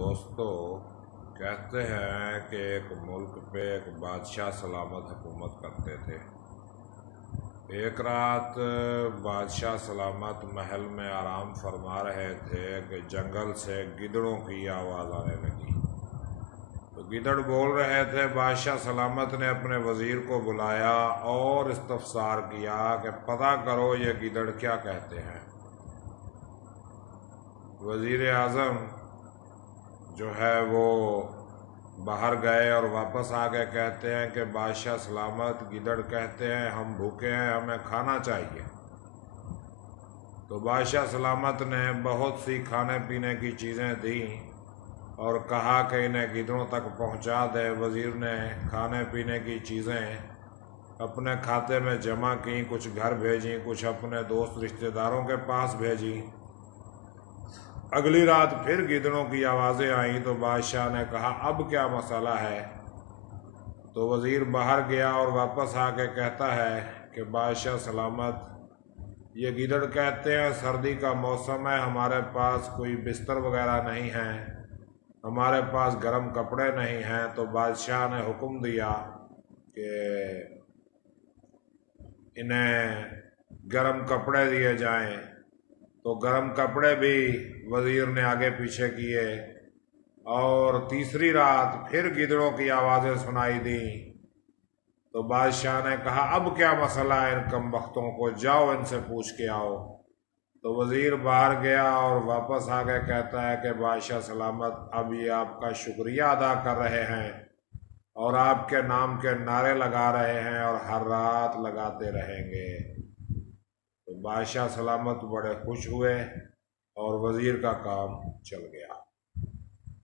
دوستو، کہتے ہیں کہ ایک ملک پہ ایک بادشاہ سلامت حکومت کرتے تھے۔ ایک رات بادشاہ سلامت محل میں آرام فرما رہے تھے کہ جنگل سے گدڑوں کی آواز آنے لگی۔ تو گدڑ بول رہے تھے۔ بادشاہ سلامت نے اپنے وزیر کو بلایا اور استفسار کیا کہ پتہ کرو یہ گدڑ کیا کہتے ہیں۔ وزیر اعظم جو ہے وہ باہر گئے اور واپس آ کے کہتے ہیں کہ بادشاہ سلامت گدڑ کہتے ہیں ہم بھوکے ہیں، ہمیں کھانا چاہیے۔ تو بادشاہ سلامت نے بہت سی کھانے پینے کی چیزیں دیں اور کہا کہ انہیں گدڑوں تک پہنچا دے۔ وزیر نے کھانے پینے کی چیزیں اپنے کھاتے میں جمع کیں، کچھ گھر بھیجیں، کچھ اپنے دوست رشتہ داروں کے پاس بھیجیں۔ اگلی رات پھر گدڑوں کی آوازیں آئیں تو بادشاہ نے کہا اب کیا مسئلہ ہے؟ تو وزیر باہر گیا اور واپس آ کے کہتا ہے کہ بادشاہ سلامت یہ گدڑ کہتے ہیں سردی کا موسم ہے، ہمارے پاس کوئی بستر وغیرہ نہیں ہے، ہمارے پاس گرم کپڑے نہیں ہیں۔ تو بادشاہ نے حکم دیا کہ انہیں گرم کپڑے دیے جائیں۔ تو گرم کپڑے بھی وزیر نے آگے پیچھے کیے اور تیسری رات پھر گدڑوں کی آوازیں سنائی دیں تو بادشاہ نے کہا اب کیا مسئلہ ہے ان کم بختوں کو، جاؤ ان سے پوچھ کے آؤ۔ تو وزیر باہر گیا اور واپس آ کے کہتا ہے کہ بادشاہ سلامت اب یہ آپ کا شکریہ ادا کر رہے ہیں اور آپ کے نام کے نعرے لگا رہے ہیں اور ہر رات لگاتے رہیں گے۔ تو بادشاہ سلامت بڑے خوش ہوئے اور وزیر کا کام چل گیا۔